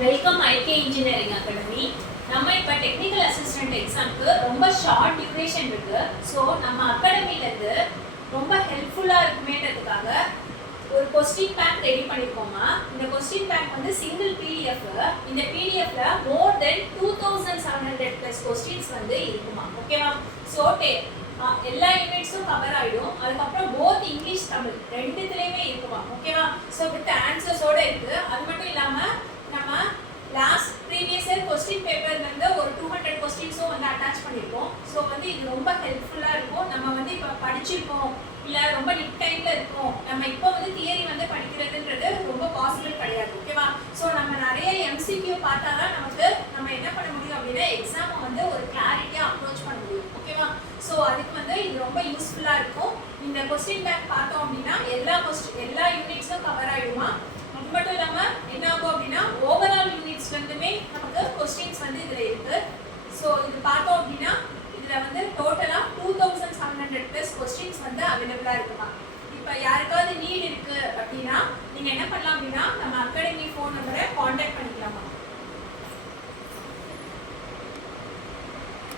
Welcome ஐகே engineering academy. நம்ம இப்போ technical assistant எக்ஸாம்க்கு ரொம்ப ஷார்ட் டியூரேஷன் இருக்கு. ஸோ நம்ம அகாடமிலேருந்து ரொம்ப ஹெல்ப்ஃபுல்லாக இருக்குமேன்றதுக்காக ஒரு கொஸ்டின் பேங்க் ரெடி பண்ணியிருக்கோமா. இந்த கொஸ்டின் பேங்க் வந்து சிங்கிள் பிடிஎஃப். இந்த பிடிஎஃப்ல மோர் தென் 2700+ கொஸ்டின்ஸ் வந்து இருக்குமா. ஓகேவா? ஸோ எல்லா யூனிட்ஸும் கவர் ஆகிடும். அதுக்கப்புறம் போத் இங்கிலீஷ் தமிழ் ரெண்டுத்துலேயுமே இருக்குமா. ஓகேவா? ஸோ வித் ஆன்சர்ஸோடு இருக்குது. அது மட்டும் இல்லாமல் நம்ம லாஸ்ட் ப்ரீவியஸ் இயர் கொஸ்டின் பேப்பர்லேருந்து ஒரு 200 கொஸ்டின்ஸும் வந்து அட்டாச் பண்ணியிருக்கோம். ஸோ வந்து இது ரொம்ப ஹெல்ப்ஃபுல்லாக இருக்கும். நம்ம வந்து இப்போ படிச்சிருக்கோம் இல்லை ரொம்ப நிக் டைமில் இருக்கும், நம்ம இப்போ வந்து தியரி வந்து படிக்கிறதுன்றது ரொம்ப பாசிபிள் கிடையாது. ஓகேவா? ஸோ நம்ம நிறைய எம்சிக்யூ பார்த்தா தான் நம்ம என்ன பண்ண முடியும் அப்படின்னா எக்ஸாமை வந்து ஒரு கிளாரிட்டியாக அப்ரோச் பண்ண முடியும். ஓகேவா? ஸோ அதுக்கு வந்து இது ரொம்ப யூஸ்ஃபுல்லாக இருக்கும். இந்த கொஸ்டின் பேங்க் பார்த்தோம் அப்படின்னா எல்லா யூனிட்ஸும் கவர் ஆகிடுமா. அது மட்டும் இல்லாமல் என்ன ஆகும் அப்படின்னா ஓவரால் யூனிட்ஸ்லேருந்துமே நமக்கு கொஸ்டின்ஸ் வந்து இதில் இருக்குது. ஸோ இது பார்த்தோம் அப்படின்னா இதில் வந்து டோட்டலாக 2700+ கொஸ்டின்ஸ் வந்து அவைலபிளாக இருக்குமா. இப்போ யாருக்காவது நீட் இருக்குது அப்படின்னா நீங்கள் என்ன பண்ணலாம் அப்படின்னா நம்ம அகாடமி ஃபோன்